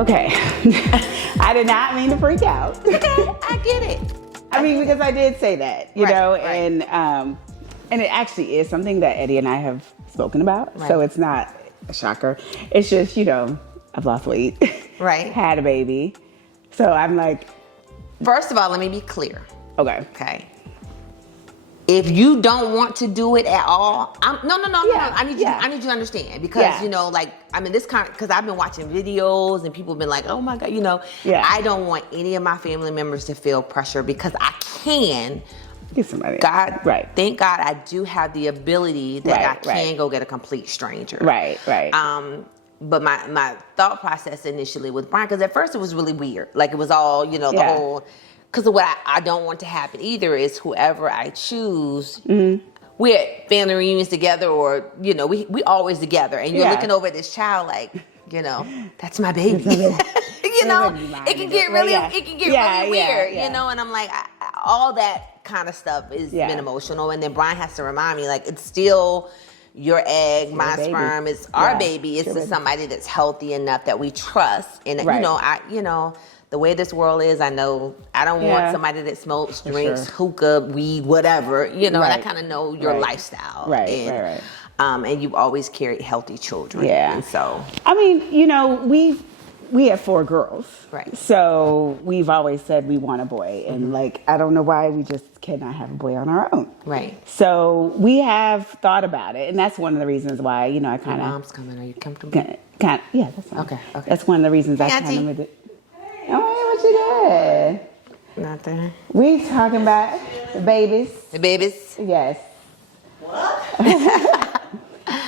Okay. I did not mean to freak out. Okay, I get it. I mean, because I did say that, you Right, know, right. and it actually is something that Eddie and I have spoken about. Right. So it's not a shocker. It's just, you know, I've lost weight. Right. Had a baby. So I'm like, First of all, let me be clear. okay. Okay. If you don't want to do it at all, no. Yeah, I need you to understand because Yeah. you know, like this kind because I've been watching videos and people have been like, oh my God, you know, Yeah. I don't want any of my family members to feel pressure because I can. Get somebody. God, Right. Thank God I do have the ability that I Right, can right. go get a complete stranger. Right. But my thought process initially with Brian, because at first it was really weird. Like it was all, you know, the Yeah. whole, because what I don't want to happen either is whoever I choose, we're at family reunions together or, you know, we always together. And you're Yeah. looking over at this child like, you know, that's my baby. You know, it can get really, really weird, you know, and I'm like, all that kind of stuff has been emotional. And then Brian has to remind me, like, it's still your egg, my baby. sperm, it's our Yeah, baby. It's your just baby. somebody that's healthy enough that we trust. And Right. you know, the way this world is, I know I don't want somebody that smokes, drinks, hookah, weed, whatever, you know, and I Right. kind of know your Right. lifestyle. Right. And you've always carried healthy children. Yeah. And so I mean, you know, we have 4 girls. Right. So we've always said we want a boy. And like, I don't know why we just cannot have a boy on our own. Right. So we have thought about it. And that's one of the reasons why, you know, I your kind of. mom's coming. Are you comfortable? Yeah, that's fine. Okay. That's one of the reasons I Hey, kind of Auntie. made it. Oh, hey, what you doing? Nothing. We talking about the babies. The babies. Yes.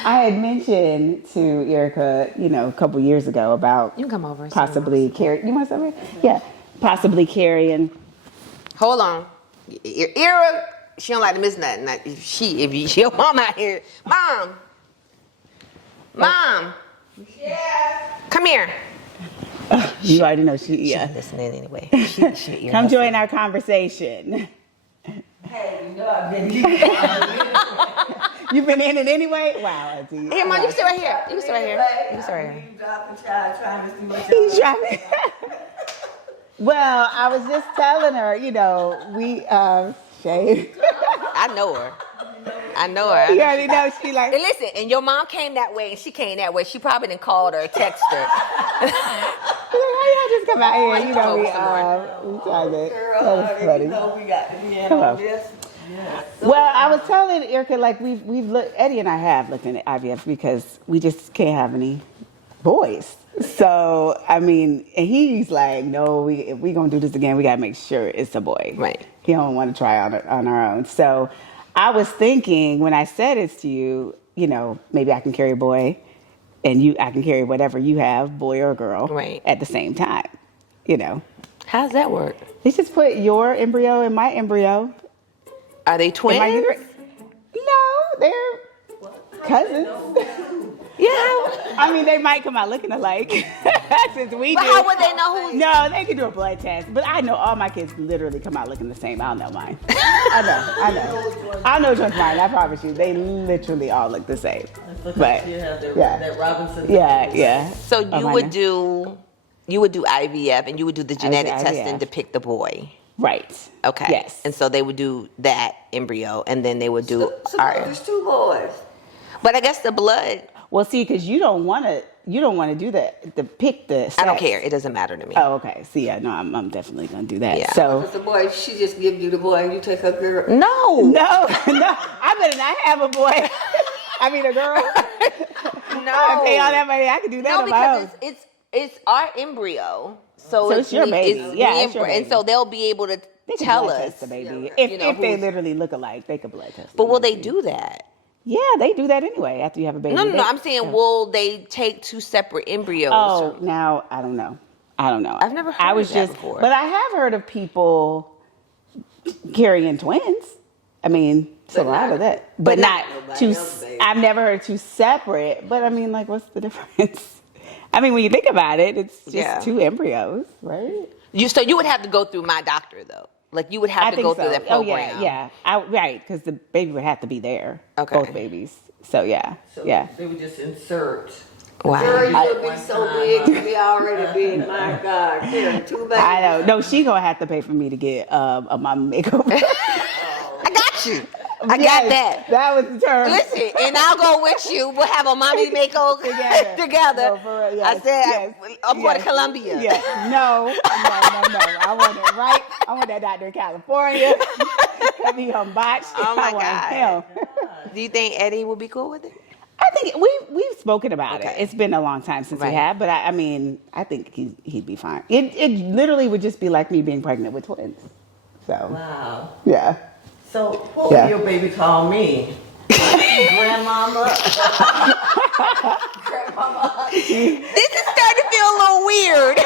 I had mentioned to Earica, you know, a couple years ago about You can come over. possibly carry. You want something? Yeah, possibly carrying. Hold on. Eara, she don't like to miss nothing. Like, if your mom out here, mom. Yeah. Come here. You already know she. She Yeah. listening anyway. She Come join our conversation. Hey, you know I've been You've been in it anyway. Wow, Auntie. Here, mom, you sit right here. You sit right here. You sit right here. You drop the child trying to see what He's trying. Well, I was just telling her, you know, we Shay. I know her. I know her. You already know she like. And listen, and your mom came that way, and she came that way. She probably didn't call her or text her. How y'all just come out here? You know, we trying to. That was funny. You know we got to be in Come on on. this. Yes. Well, I was telling Earica, like we've looked. Eddie and I have looked into IVF because we just can't have any boys. So I mean, and he's like, no, if we gonna do this again, we gotta make sure it's a boy. Right. He don't want to try on our own. So I was thinking when I said it to you, you know, maybe I can carry a boy, and I can carry whatever you have, boy or girl, Right. at the same time. You know, How's that work? they just put your embryo in my embryo. Are they twins? Am I uterus? No, they're cousins. Yeah. I mean, they might come out looking alike since we But do. how would they know who's? No, they can do a blood test, but I know all my kids literally come out looking the same. I don't know mine. I know which one's mine. I promise you, they literally all look the same. But That Robinson. yeah. So you would do IVF and you would do the genetic IVF. testing to pick the boy. Right. Okay. Yes. And so they would do that embryo and then they would do So our. there's 2 boys. But I guess the blood, Well, see, because you don't want to do that to pick the. Sex. I don't care. It doesn't matter to me. Oh, okay. See, yeah, no, I'm definitely gonna do that. Yeah. So. If the boy, she just give you the boy and you take her girl. No. No, I better not have a boy. I mean a girl. No. I pay all that money. I can do that No, on my own. because it's our embryo. So it's your baby. Yeah, it's your embryo. And baby. so they'll be able to They can tell blood us. test the baby. Yeah, If, you know, if they who's- literally look alike, they could blood test. But the will they baby. do that? Yeah, they do that anyway after you have a baby. No. They- I'm saying, will they take 2 separate embryos? Oh, now I don't know. I've never I heard was of that just, before. but I have heard of people carrying twins. I mean, it's a But lot not- of that, but but not not nobody two. else's baby. I've never heard two separate. But I mean, like, what's the difference? I mean, when you think about it, it's just Yeah. 2 embryos, right? So you would have to go through my doctor though. Like you would have to go through that program. Oh yeah. Right, because the baby would have to be there. Okay. Both babies. So yeah, So yeah. they would just insert. Wow. Girl, you would be so big to be already big. My God, carrying 2 babies. I know. No, she gonna have to pay for me to get a mama makeover. I got you. I got Yes, that. That was the term. Listen, and I'll go with you. We'll have a mommy makeover together. No, for real, yes, I said, yes, I'm going to yes. Colombia. Yeah. No. I want it right. I want that doctor in California. Cause he himbotched. Oh my I want God. him. Do you think Eddie will be cool with it? I think we've spoken about it. It's been a long time since we Right. have, but I mean, I think he'd be fine. It literally would just be like me being pregnant with twins. So Wow. yeah. So what would your baby call me? Grandmama. Grandmama. This is starting to feel a little weird.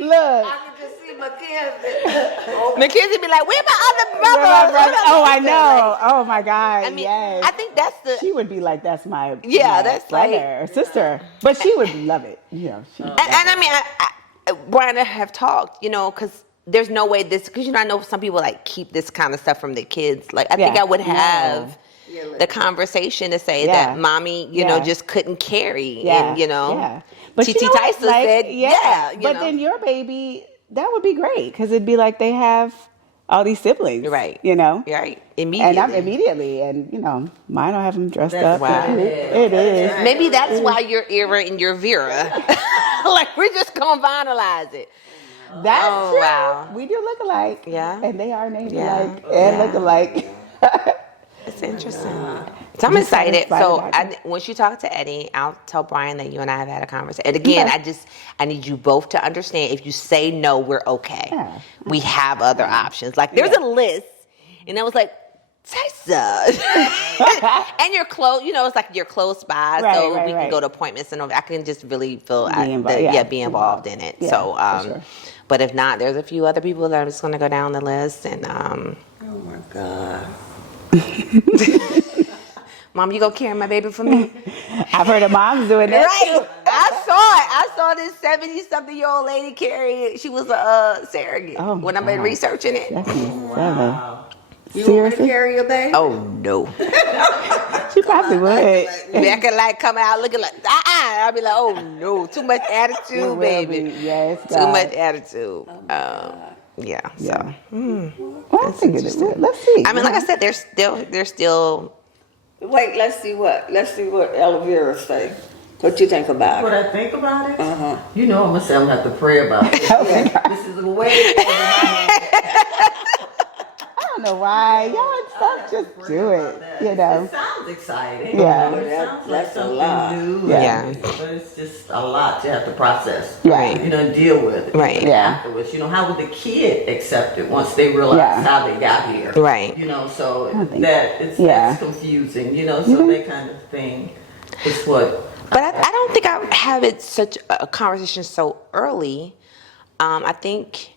Look. I can just see Mackenzie. Mackenzie be like, where my other brothers? Oh, I know. Oh my God. I mean, yes. I think that's the. She would be like, that's my That's brother like- or sister. But she would love it. Yeah. And I mean, Brian and I have talked, because there's no way because I know some people like keep this kind of stuff from their kids. Like I think I would have the conversation to say that mommy, just couldn't carry, and But Titi you know, Tyson like, said, but then your baby, that would be great because it'd be like they have all these siblings, right? Right. Immediately, and I'm immediately, and mine don't have them dressed up. Wow. It is. Maybe that's why you're Eara and you're Vera. Like we're just gonna finalize it. That's true. Wow. We do look alike. Yeah. And they are named alike and look alike. It's interesting. So I'm excited. So once you talk to Eddie, I'll tell Brian that you and I have had a conversation. And again, I need you both to understand if you say no, we're okay. Yeah. We have other options. Like there's a list. And I was like, Tysa. And you're close, it's like you're close by. So we can go to appointments and I can just really feel be involved in it. Yeah, so sure. But if not, there's a few other people that I'm just gonna go down the list and Oh my God. Mom, you gonna carry my baby for me? I've heard of moms doing that. Right. I saw this 70-something-year-old lady carry it. She was a surrogate when I've been researching it. Wow. You want me to Seriously? carry your baby? Oh no. She probably would. Back and like coming out looking like I'll be like, oh no, too much attitude, baby. Yes, Too much attitude. Yeah. So Well, I think it is. Let's see. I mean, like I said, they're still. Wait, let's see what Elvira say. What you think about What it? I think about it? Uh-huh. You know I'm gonna have to pray about it. This is a way. I don't know why. Y'all and stuff, just do it. It sounds exciting. Yeah. It sounds like That's a lot. something new. Yeah. But it's just a lot to have to process. Right. Deal with it. Right. Yeah. Afterwards, how would the kid accept it once they realize how they got here? Right. So think- that's confusing. So that kind of thing is what. But I don't think I have it such a conversation so early. I think,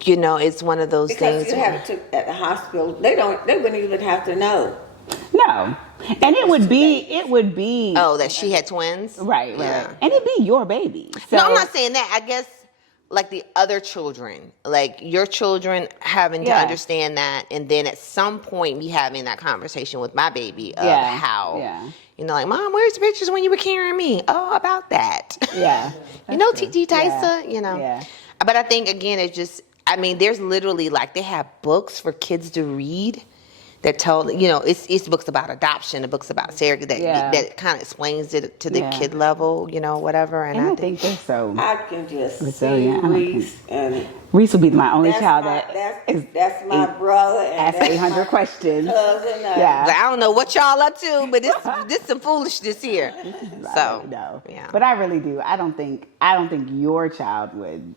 it's one of those Because things. you have to at the hospital. They wouldn't even have to know. No. And it would be. Oh, that she had twins? Right. Yeah. And it'd be your baby. So, No, I'm not saying that. I guess like the other children, like your children having to understand that, and then at some point me having that conversation with my baby of how, like, Mom, where's the pictures when you were carrying me? Oh, about that. Yeah. T.T. Tysa, Yeah. But I think, again, it's just, there's literally, like, they have books for kids to read that tell, it's books about adoption, the books about surrogate that kind of explains it to the kid level, whatever. And I think they're so. I can just see Resilient. Reese, and Reese will be my only child that's my brother, and asks that's 800 my questions. cousin. Yeah. I don't know what y'all up to, but this some foolishness here. So No. yeah. But I really do. I don't think your child would.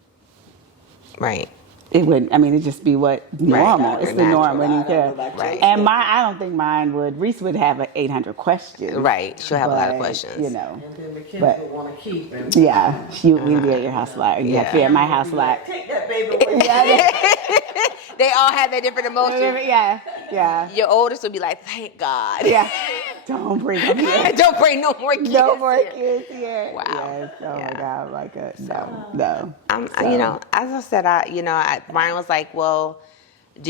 Right. It would. It'd just be what normal. It's the norm when you can. Right. And I don't think mine would. Reese would have 800 questions. Right. She'll have a lot of But, questions. And then Mackenzie But- would want to keep him. Yeah, we'd be at your house a lot. You have to be at my house a lot. Take that baby away. They all have their different emotions. Yeah. Your oldest will be like, thank God. Yeah. Don't bring them here. Don't bring no more kids. No more here. kids here. Wow. Yes. Oh my God. No. As I said, Brian was like, well,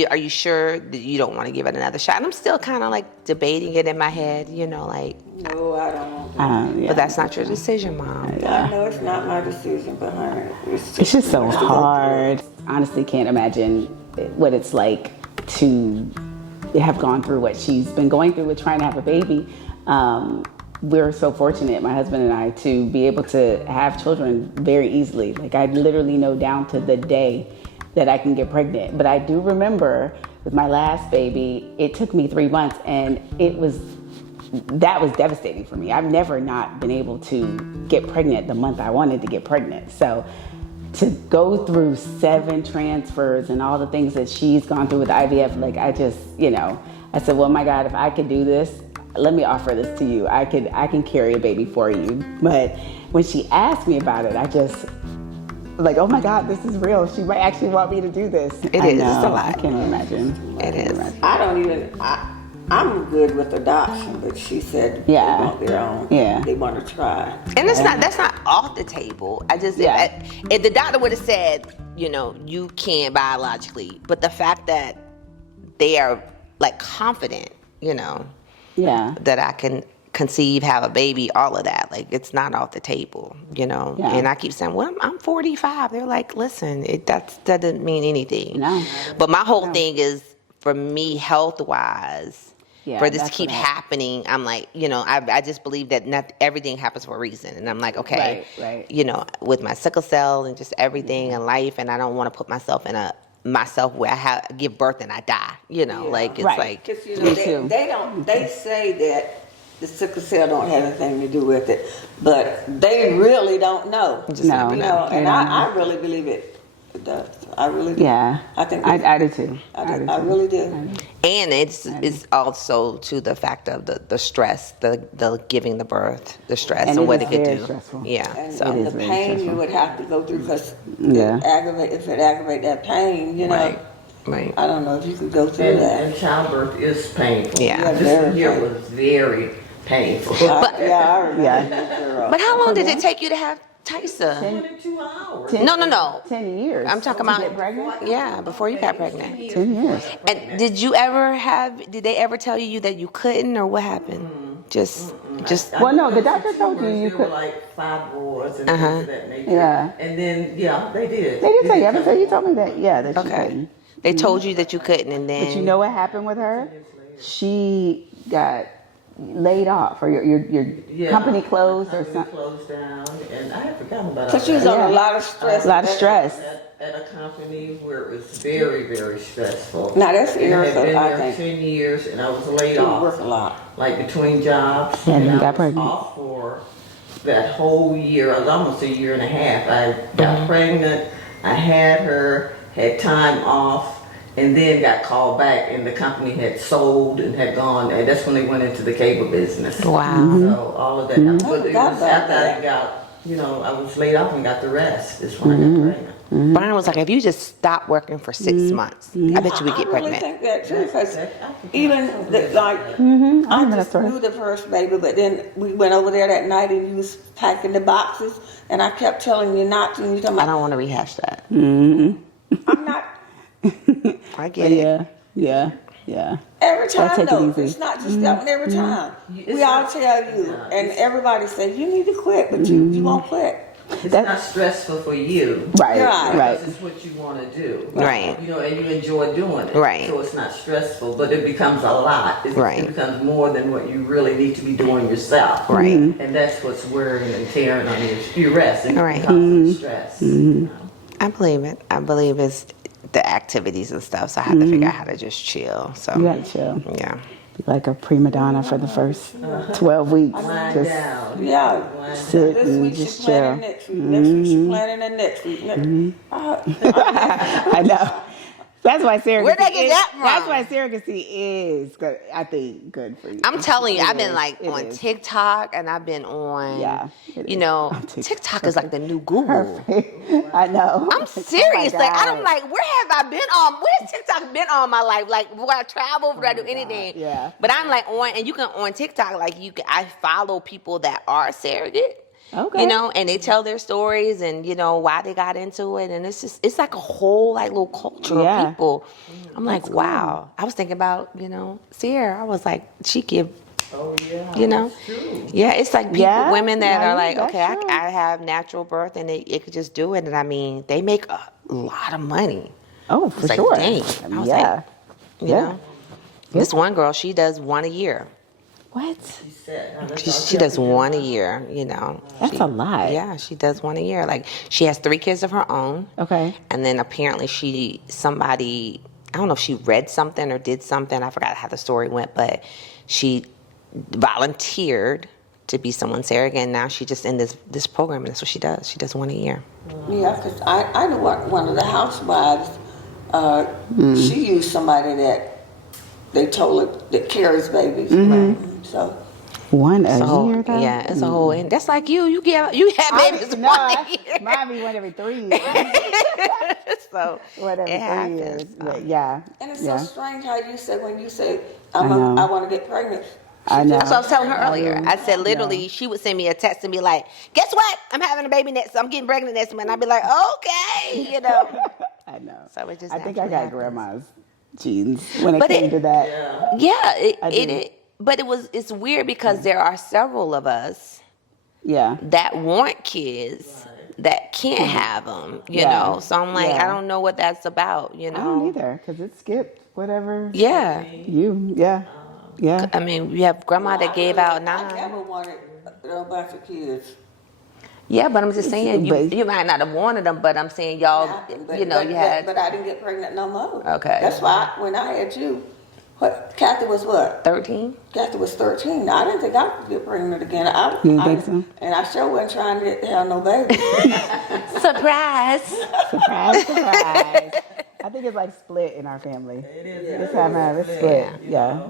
are you sure that you don't want to give it another shot? And I'm still kind of like debating it in my head, like. No, I don't want to. But that's not your decision, Mom. I know it's not my decision behind it. It's just so hard. Honestly, can't imagine what it's like to have gone through what she's been going through with trying to have a baby. We're so fortunate, my husband and I, to be able to have children very easily. Like, I literally know down to the day that I can get pregnant. But I do remember with my last baby, it took me 3 months, and that was devastating for me. I've never not been able to get pregnant the month I wanted to get pregnant. So to go through 7 transfers and all the things that she's gone through with IVF, like, I just, I said, well, my God, if I could do this, let me offer this to you. I can carry a baby for you. But when she asked me about it, I just, like, oh my God, this is real. She might actually want me to do this. It is a lot. I can't imagine. It is. I don't even. I'm good with adoption, but she said they want their own. Yeah. They want to try. And that's not off the table. I just if the doctor would have said, you can't biologically, but the fact that they are like confident, that I can conceive, have a baby, all of that, like, it's not off the table, And I keep saying, well, I'm 45. They're like, listen, that doesn't mean anything. No. But my whole thing is, for me, health-wise, for this to keep happening, I'm like, I just believe that not everything happens for a reason. And I'm like, okay, right. With my sickle cell and just everything in life, and I don't want to put myself in where I give birth and I die, like, it's like. Because, they say that the sickle cell don't have anything to do with it, but they really don't know. No. And I really believe it does. I really do. Yeah. I think I do too. I really do. And it's also to the fact of the stress, the giving the birth, the stress, and what it could do. Stressful. Yeah. And the pain you would have to go through, because if it aggravates that pain, Right. I don't know if you could go through that. And childbirth is painful. Yeah. This year was very painful. I remember. But how long did it take you to have Tysa? 22 hours. No. 10 years. I'm talking to about. get pregnant? Yeah, before you got pregnant. 10 years. And did they ever tell you that you couldn't, or what happened? Just. Well, no, the doctor told you There could. were like fibroids and things of that nature. Yeah. And then, they did. They did tell you. So you told me that. Yeah, that she Okay. couldn't. They told you that you couldn't, and then. But you know what happened with her? She got laid off, or your company closed, or something. Closed down, and I had forgotten about Because she was on a lot of stress. A lot of stress. At a company where it was very, very stressful. Now that's And I had Earica, been I there think. 10 years, and I was laid She off. worked a lot. Like between jobs. Yeah, and you I got was pregnant. off for that whole year. I was almost a year and a half. I got pregnant. I had her, had time off, and then got called back, and the company had sold and had gone. And that's when they went into the cable business. Wow. So all of that. But it was after I got, I was laid off and got the rest. Is when I got pregnant. Brian was like, if you just stop working for 6 months, I bet you would get I really pregnant. think that too, because even I just knew the first baby, but then we went over there that night and you was packing the boxes, and I kept telling you not to. And you talking I about, don't want to rehash that. I'm not. I get it. Yeah. Every Gotta time take it though, easy. it's not just that one. Every time we all tell you, and everybody says you need to quit, but you won't quit. It's not stressful for you. Right. Because it's what you want to do. Right. And you enjoy doing it. Right. So it's not stressful, but it becomes a lot. Right. It becomes more than what you really need to be doing yourself. Right. And that's what's wearing and tearing on your rest and Right. causing stress. I believe it. I believe it's the activities and stuff. So I had to figure out how to just chill. So You gotta chill. yeah. Be like a prima donna for the first 12 weeks. Wind Just down. Yeah. sit This and week just she's chill. planning next week. Next week she's planning the next week. I know. That's why surrogacy Where'd they get that from? That's why surrogacy is good. I think good for you. I'm telling you, I've been like It on is. TikTok, and I've been on, Yeah, it you is. know, On TikTok. TikTok is like the new Google. I know. I'm serious. Oh my Like, God. I'm like, where have I been on? Where's TikTok been on my life? Like, before I travel, before I do anything. Yeah. But I'm like on, and you can on TikTok, like I follow people that are surrogate. Okay. You know, and they tell their stories and, you know, why they got into it. And it's like a whole, like, little culture of people. I'm like, wow. I was thinking about, you know, Sierra. I was like, she give, you know. Yeah, it's like people, women that are like, okay, I have natural birth and it could just do it. And I mean, they make a lot of money. Oh, for sure. Like, dang. I was like, you know. This one girl, she does one a year. What? She does one a year, you know. That's a lot. Yeah, she does one a year. Like, she has 3 kids of her own. Okay. And then apparently somebody, I don't know if she read something or did something. I forgot how the story went, but she volunteered to be someone's surrogate. And now she's just in this program, and that's what she does. She does one a year. Yeah, because I know one of the housewives, she used somebody that they told her that carries babies. So one a year, though? Yeah, it's a whole, and that's like you have babies one a year. Mine be one every 3 years. So one every 3 years. Yeah. And it's so strange how you say, when you say, I want to get pregnant. I know. That's what I was telling her earlier. I said literally, she would send me a text and be like, guess what? I'm having a baby I'm getting pregnant next month. I'd be like, okay, you know. I know. So it just I think I got grandma's genes when it came to that. Yeah, but it's weird because there are several of us that want kids that can't have them, you know. So I'm like, I don't know what that's about, you know. I don't either, because it skipped whatever. Yeah. Yeah. I mean, we have grandma that gave out 9. I never wanted a bunch of kids. Yeah, but I'm just saying, you might not have wanted them, but I'm saying y'all, you had. But I didn't get pregnant no more. Okay. That's why when I had you, Kathy was what? 13? Kathy was 13. I didn't think I could get pregnant again. You didn't think so? And I sure wasn't trying to have no baby. Surprise. Surprise. I think it's like split in our family. It is. It's split. Yeah.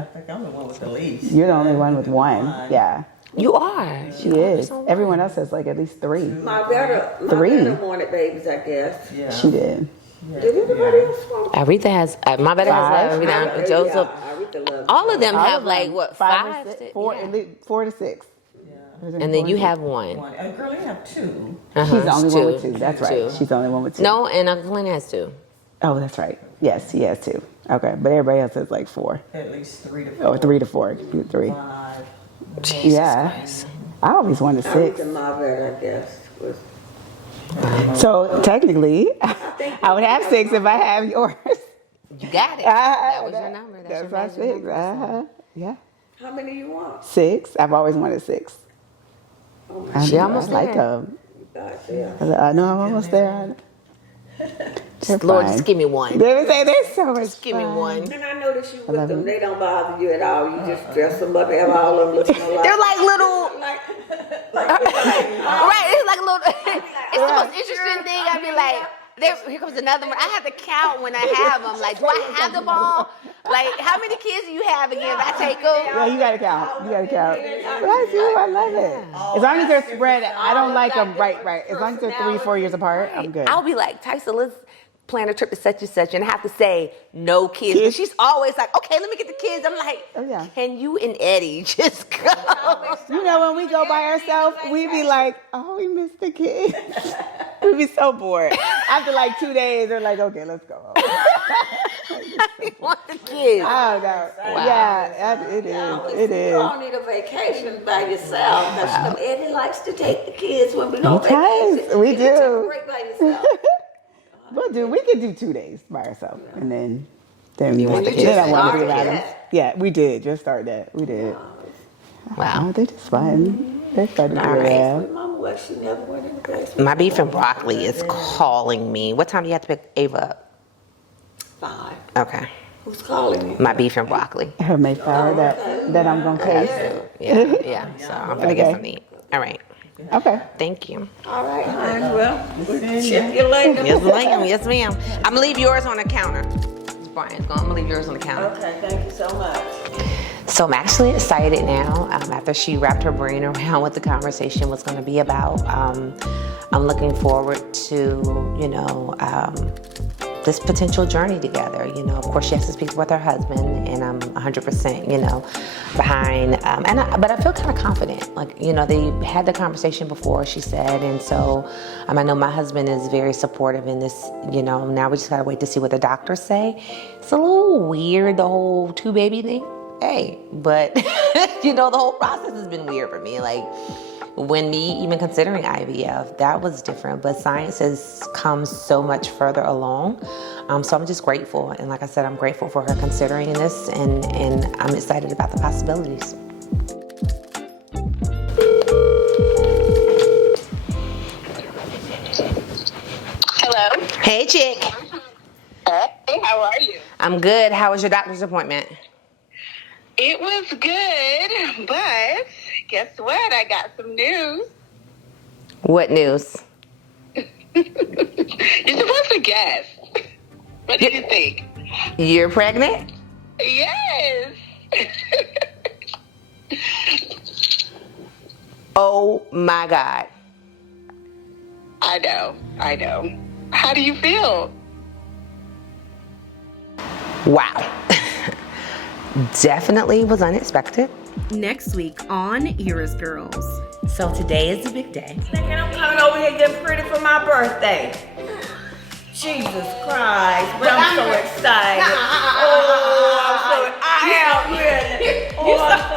I think I'm the one with the least. You're the only one with one. Yeah. You are. She is. Everyone else has like at least 3. My better wanted babies, I guess. Yeah. She did. Did anybody else want Aretha has, my better has love. Aretha? Joseph. Aretha loves All of them All have of like them. what, 5 or 6? 5? 4, at least 4 to 6. And then you have 1. Girl, you have 2. She's the only one with 2. 2. That's right. She's the only one with 2. No, and Uncle Clint has 2. Oh, that's right. Yes, he has 2. Okay, but everybody else has like 4. At least 3 to 4. Oh, 3 to 4. 3. 5. Yeah. Christ. I always wanted 6. Aretha, my better, I guess. So technically, I would have 6 if I have yours. You got it. That was your number. That's your my magic 6. number. Yeah. How many you want? 6. I've always wanted 6. She almost like there. I know I'm almost there. Lord, just give me 1. They say there's so much. Just give me 1. And I notice you with them. They don't bother you at all. You just dress them up, have all of them looking alike. They're like little. Like, Right, it's like a little. It's the most interesting thing. I'd be like, here comes another one. I have to count when I have them. Like, do I have them all? Like, how many kids do you have again? If I take them? Yeah, you gotta count. But I do. I love it. As long as they're spread, I don't like them right. As long as they're 3, 4 years apart, I'm good. I'll be like, Tyson, let's plan a trip to such and such, and I have to say no kids. But she's always like, okay, let me get the kids. I'm like, can you and Eddie just go? You know, when we go by ourselves, we be like, oh, we missed the kids. We be so bored. After like 2 days, they're like, okay, let's go home. I want the kids. I don't know. Wow. Yeah, it is. It is. You don't need a vacation by yourself. Because Eddie likes to take the kids when we go vacation. We do. Take a break by yourself. We could do 2 days by ourselves, and then You want the then kids I want to be started around them. that? Yeah, we did just start that. We did. Wow. Oh, they're just fun. They're fun to be All right. around. Mama was, she never went in the basement. My beef and broccoli is calling me. What time do you have to pick Ava up? 5. Okay. Who's calling you? My beef and broccoli. Her Mayflower that I'm gonna taste. Yeah. So I'm gonna get something to eat. All right. Okay. Thank you. All right, hon. Well, we'll check you later. Yes, ma'am. I'm gonna leave yours on the counter. Brian's gonna leave yours on the counter. Okay, thank you so much. So I'm actually excited now. After she wrapped her brain around what the conversation was going to be about, I'm looking forward to, this potential journey together. You know, of course, she has to speak with her husband, and I'm 100%, you know, behind. But I feel kind of confident. Like, you know, they had the conversation before, she said, and so I know my husband is very supportive in this. You know, now we just gotta wait to see what the doctors say. It's a little weird, the whole 2-baby thing. Hey, but you know, the whole process has been weird for me. Like, when me even considering IVF, that was different, but science has come so much further along. So I'm just grateful. And like I said, I'm grateful for her considering this, and I'm excited about the possibilities. Hello. Hey, chick. Hey, how are you? I'm good. How was your doctor's appointment? It was good, but guess what? I got some news. What news? You're supposed to guess. What do you think? You're pregnant? Yes. Oh my God. I know. How do you feel? Wow. Definitely was unexpected. Next week on Eara's Girls. So today is a big day. Thinking I'm coming over here getting pretty for my birthday. Jesus Christ, but I'm so excited. Oh, I am really. Oh, I'm so